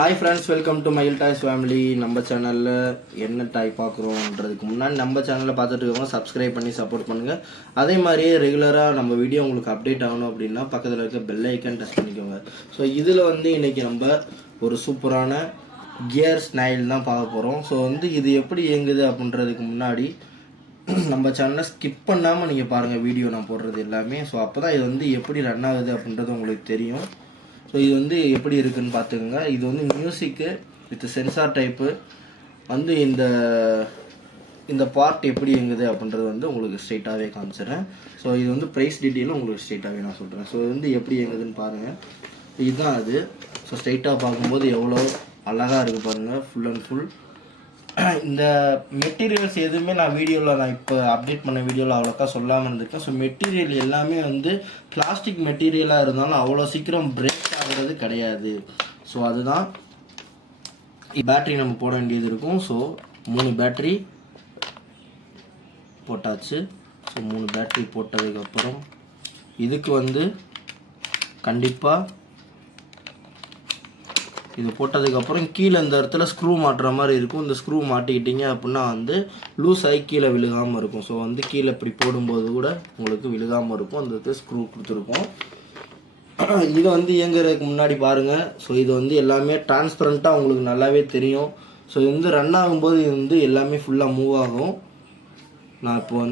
Hi friends, welcome to மயில் toys family. நம்ம சேனலில் என்ன டாய் பார்க்குறோன்றதுக்கு முன்னாடி நம்ம சேனலில் பார்த்துட்டு இருக்கவங்க சப்ஸ்கிரைப் பண்ணி சப்போர்ட் பண்ணுங்கள். அதே மாதிரியே ரெகுலராக நம்ம வீடியோ உங்களுக்கு அப்டேட் ஆகணும் அப்படின்னா பக்கத்தில் இருக்க பெல் ஐக்கன் டச் பண்ணிக்கோங்க. ஸோ இதில் இன்றைக்கி நம்ம ஒரு சூப்பரான கியர் ஸ்னைல் தான் பார்க்க போகிறோம். ஸோ இது எப்படி இயங்குது அப்படின்றதுக்கு முன்னாடி நம்ம சேனலை ஸ்கிப் பண்ணாமல் நீங்கள் பாருங்கள் வீடியோ நான் போடுறது எல்லாமே. ஸோ அப்போ தான் இது எப்படி ரன் ஆகுது அப்படின்றது உங்களுக்கு தெரியும். ஸோ இது எப்படி இருக்குதுன்னு பார்த்துக்கோங்க. இது மியூசிக்கு வித் சென்சார் டைப்பு இந்த பார்ட் எப்படி இயங்குது அப்படின்றது உங்களுக்கு ஸ்ட்ரெயிட்டாகவே காமிச்சிடுறேன். ஸோ இது ப்ரைஸ் டீட்டெயிலும் உங்களுக்கு ஸ்ட்ரெயிட்டாகவே நான் சொல்கிறேன். ஸோ எப்படி இயங்குதுன்னு பாருங்கள். இதுதான் அது. ஸோ ஸ்ட்ரெயிட்டாக பார்க்கும்போது எவ்வளோ அழகாக இருக்குது பாருங்கள். ஃபுல் அண்ட் ஃபுல் இந்த மெட்டீரியல்ஸ் எதுவுமே நான் இப்போ அப்டேட் பண்ண வீடியோவில் அவ்வளோக்கா சொல்லாமல் இருந்திருக்கேன். ஸோ மெட்டீரியல் எல்லாமே பிளாஸ்டிக் மெட்டீரியலாக இருந்தாலும் அவ்வளோ சீக்கிரம் பிரேக் ஆகிறது கிடையாது. ஸோ அதுதான் பேட்ரி நம்ம போட வேண்டியது இருக்கும். ஸோ 3 பேட்ரி போட்டாச்சு. ஸோ 3 பேட்ரி போட்டதுக்கப்புறம் இதுக்கு கண்டிப்பாக இது போட்டதுக்கப்புறம் கீழே இந்த இடத்துல ஸ்க்ரூ மாட்டுற மாதிரி இருக்கும். இந்த ஸ்க்ரூ மாட்டிக்கிட்டிங்க அப்படின்னா லூஸ் ஆகி கீழே விழுகாமல் இருக்கும். ஸோ கீழே இப்படி போடும்போது கூட உங்களுக்கு விழுகாமல் இருக்கும். அந்த ஸ்க்ரூ கொடுத்துருக்கோம். இது இயங்குறதுக்கு முன்னாடி பாருங்கள். ஸோ இது எல்லாமே டிரான்ஸ்பரண்ட்டாக உங்களுக்கு நல்லாவே தெரியும். ஸோ ரன் ஆகும்போது எல்லாமே ஃபுல்லாக மூவ் ஆகும். நான் இப்போ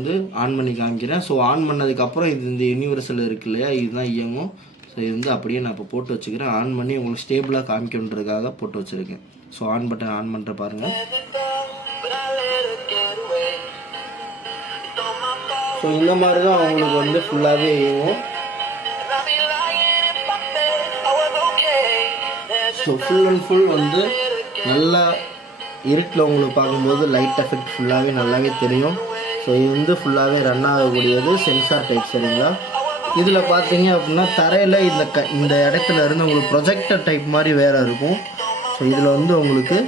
ஆன் பண்ணி காமிக்கிறேன். ஸோ ஆன் பண்ணதுக்கப்புறம் இந்த யூனிவர்சல் இருக்கு இல்லையா, இதுதான் இயங்கும். ஸோ இது அப்படியே நான் இப்போ போட்டு வச்சுக்கிறேன். ஆன் பண்ணி உங்களுக்கு ஸ்டேபிளாக காமிக்கணுன்றதுக்காக போட்டு வச்சுருக்கேன். ஸோ ஆன் பட்டன் ஆன் பண்ணுற பாருங்கள். ஸோ இந்த மாதிரி தான் உங்களுக்கு ஃபுல்லாகவே இயங்கும். ஸோ ஃபுல் அண்ட் ஃபுல் நல்லா இருட்டில் உங்களுக்கு பார்க்கும்போது லைட் எஃபெக்ட் ஃபுல்லாகவே நல்லாவே தெரியும். ஸோ இது ஃபுல்லாகவே ரன் ஆகக்கூடியது சென்சார் டைப். சரிங்களா, இதில் பார்த்தீங்க அப்படின்னா தரையில் இந்த இடத்துல இருந்து உங்களுக்கு ப்ரொஜெக்டர் டைப் மாதிரி வேறு இருக்கும். ஸோ இதில் உங்களுக்கு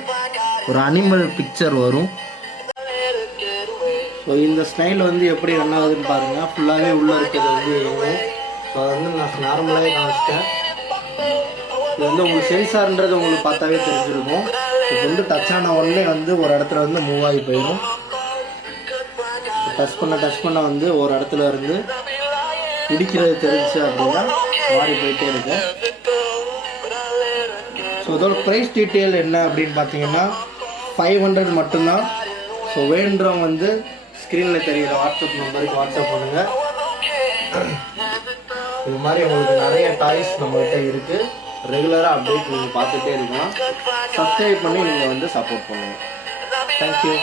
ஒரு அனிமல் பிக்சர் வரும். ஸோ இந்த ஸ்டைல் எப்படி ரன் ஆகுதுன்னு பாருங்கள். ஃபுல்லாகவே உள்ளே இருக்கிறது இயங்கும். ஸோ நான் நார்மலாகவே காமிச்சிட்டேன். இது உங்களுக்கு சென்சார்ன்றது உங்களுக்கு பார்த்தாவே தெரிஞ்சிருக்கும். இப்போ டச் ஆன உடனே ஒரு இடத்துல மூவ் ஆகி போயிடும். டச் பண்ண ஒரு இடத்துல இருந்து பிடிக்கிறது தெரிஞ்சு அப்படின்னா மாறி போயிட்டே இருக்கு. ஸோ இதோட ப்ரைஸ் டீட்டெயில் என்ன அப்படின்னு பார்த்தீங்கன்னா 500 மட்டும்தான். ஸோ வேண்டுறவங்க ஸ்க்ரீனில் தெரிகிற வாட்ஸ்அப் நம்பருக்கு வாட்ஸ்அப் பண்ணுங்கள். இது மாதிரி உங்களுக்கு நிறைய டாய்ஸ் நம்மகிட்ட இருக்குது. ரெகுலராக அப்டேட் நீங்கள் பார்த்துட்டே இருக்கலாம். சப்ஸ்கிரைப் பண்ணி நீங்கள் சப்போர்ட் பண்ணுங்கள். தேங்க்யூ.